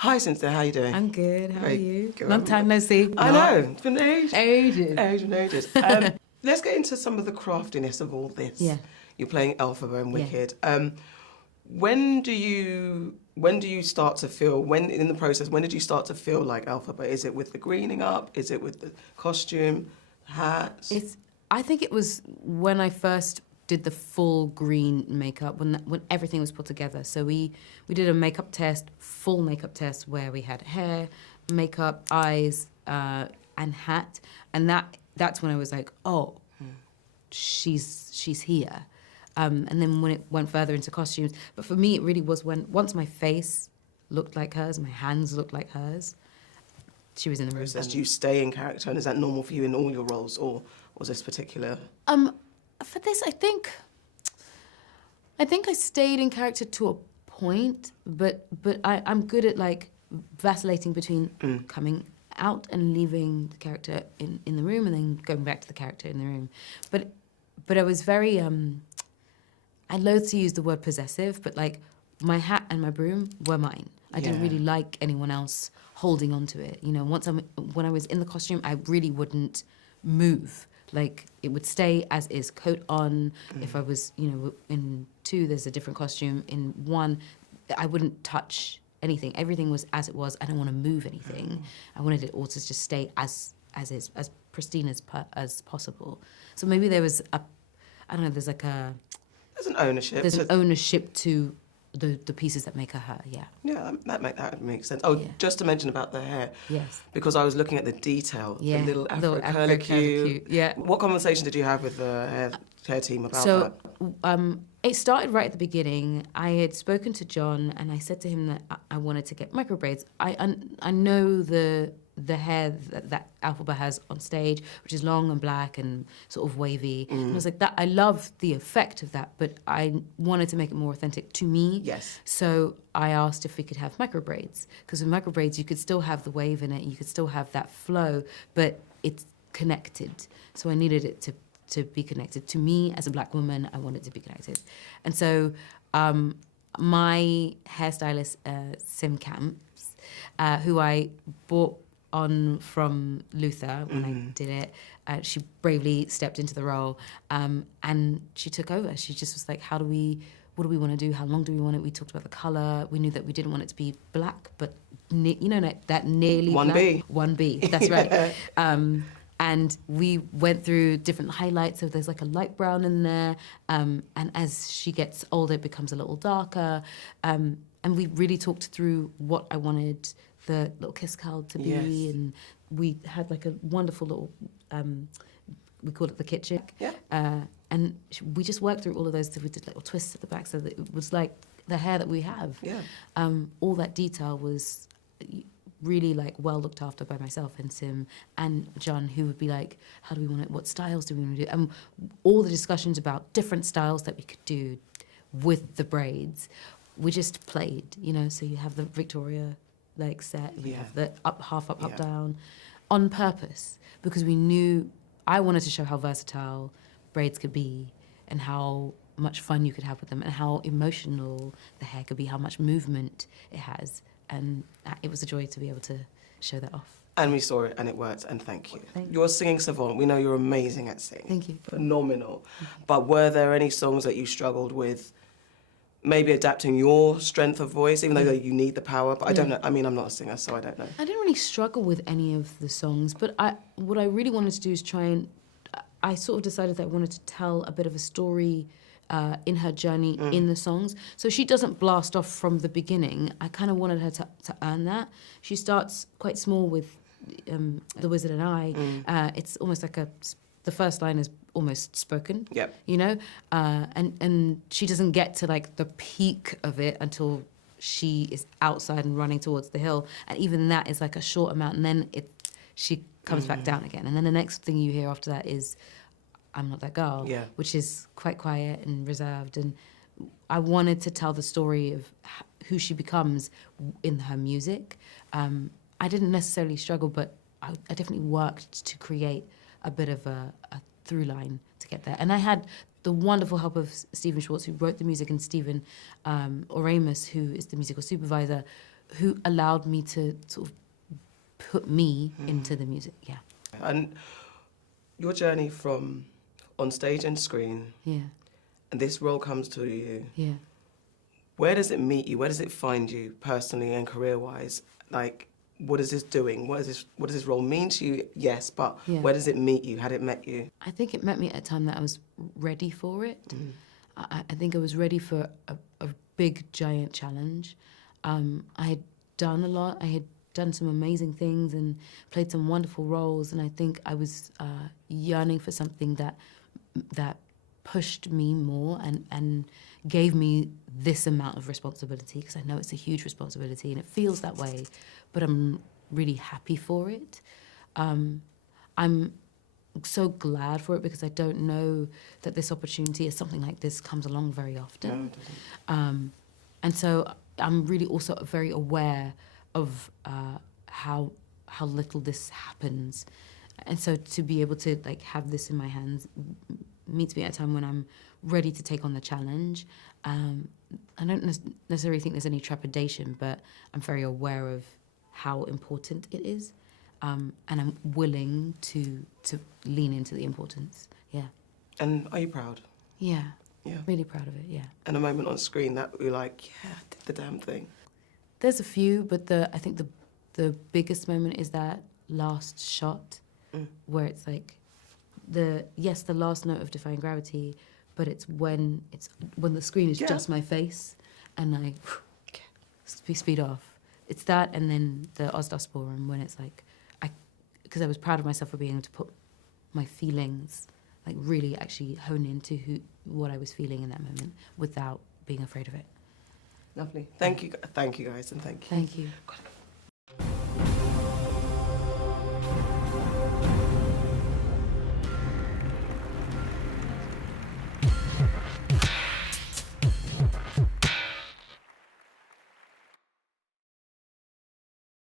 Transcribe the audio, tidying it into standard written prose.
Hi, Cynthia. How are you doing? I'm good. How are you? Good. Long time no see. I know. It's been ages. Ages. Let's get into some of the craftiness of all this. Yeah. You're playing Elphaba and Yeah. Wicked. When do you start to feel, when in the process, when did you start to feel like Elphaba? Is it with the greening up? Is it with the costume, hats? I think it was when I first did the full green makeup, when everything was put together. So we did a makeup test, full makeup test, where we had hair, makeup, eyes, and hat. And that's when I was like, oh, she's here. And then when it went further into costumes, but for me it really was once my face looked like hers, my hands looked like hers, she was in the room. Do you stay in character, and is that normal for you in all your roles, or was this particular? For this, I think I stayed in character to a point, but I'm good at like vacillating between coming out and leaving the character in the room, and then going back to the character in the room. But I was very I loathe to use the word possessive, but like my hat and my broom were mine. I didn't really like anyone else holding on to it. You know, when I was in the costume, I really wouldn't move. Like, it would stay as is, coat on. If I was, in 2, there's a different costume. In 1, I wouldn't touch anything. Everything was as it was. I didn't want to move anything. I wanted it all to just stay as is, as pristine as possible. So maybe there was there's an ownership. There's an ownership to the pieces that make her, yeah. Yeah, that makes sense. Oh, just to mention about the hair. Yes. Because I was looking at the detail, the little Afro Afro curlicue. Yeah. What conversation did you have with the hair team about that? It started right at the beginning. I had spoken to John, and I said to him that I wanted to get microbraids. I know the hair that Elphaba has on stage, which is long and black and sort of wavy. And I was like, I love the effect of that, but I wanted to make it more authentic to me. Yes. So I asked if we could have microbraids, because with microbraids you could still have the wave in it, you could still have that flow, but it's connected. So I needed it to be connected. To me, as a black woman, I wanted to be connected. And so my hairstylist, Sim Camps, who I bought on from Luther when I did it, she bravely stepped into the role, and she took over. She just was like, what do we want to do? How long do we want it? We talked about the colour. We knew that we didn't want it to be black, but that nearly 1B. Black. 1B, that's right. And we went through different highlights. So there's like a light brown in there, and as she gets older, it becomes a little darker. And we really talked through what I wanted the little kiss curl to be, and we had like a wonderful little, we call it the kitchen. Yeah. And we just worked through all of those. So we did little twists at the back, so that it was like the hair that we have. Yeah. All that detail was really like well looked after by myself and Sim and John, who would be like, how do we want it? What styles do we want to do? And all the discussions about different styles that we could do with the braids, we just played, so you have the Victoria like set, you have the half up, down, on purpose, because we knew I wanted to show how versatile braids could be and how much fun you could have with them and how emotional the hair could be, how much movement it has. And it was a joy to be able to show that off. And we saw it, and it worked, and thank you. Thank you. You're a singing savant. We know you're amazing at singing. Thank you. Phenomenal. But were there any songs that you struggled with, maybe adapting your strength of voice, even though you need the power? But I don't know. I mean, I'm not a singer, so I don't know. I didn't really struggle with any of the songs, but what I really wanted to do is try and... I sort of decided that I wanted to tell a bit of a story in her journey in the songs. So she doesn't blast off from the beginning. I kind of wanted her to earn that. She starts quite small with The Wizard and I. It's almost like the first line is almost spoken, Yep. And she doesn't get to like the peak of it until she is outside and running towards the hill. And even that is like a short amount, and then she comes back down again. And then the next thing you hear after that is I'm Not That Girl, which is quite quiet and reserved. And I wanted to tell the story of who she becomes in her music. I didn't necessarily struggle, but I definitely worked to create a bit of a through line to get there. And I had the wonderful help of Stephen Schwartz, who wrote the music, and Stephen Oramus, who is the musical supervisor, who allowed me to sort of put me into the music. Yeah. And your journey from on stage and screen, Yeah. and this role comes to you. Yeah. Where does it meet you? Where does it find you personally and career-wise? Like, what is this doing? What does this role mean to you? Yes, but where does it meet you? Had it met you? I think it met me at a time that I was ready for it. I think I was ready for a big, giant challenge. I had done a lot. I had done some amazing things and played some wonderful roles, and I think I was yearning for something that pushed me more and gave me this amount of responsibility, because I know it's a huge responsibility and it feels that way, but I'm really happy for it. I'm so glad for it, because I don't know that this opportunity or something like this comes along very often. No, it doesn't. And so I'm really also very aware of how little this happens. And so to be able to like have this in my hands meets me at a time when I'm ready to take on the challenge. I don't necessarily think there's any trepidation, but I'm very aware of how important it is. And I'm willing to lean into the importance. Yeah. And are you proud? Yeah. Yeah. Really proud of it, yeah. And a moment on screen that you're like, yeah, I did the damn thing. There's a few, but I think the biggest moment is that last shot where it's like the last note of Defying Gravity, but it's when the screen is just my face and I speed off. It's that, and then the Osdalsforum when it's like because I was proud of myself for being able to put my feelings, like really actually hone into what I was feeling in that moment without being afraid of it. Lovely. Thank you guys, and thank you. Thank you.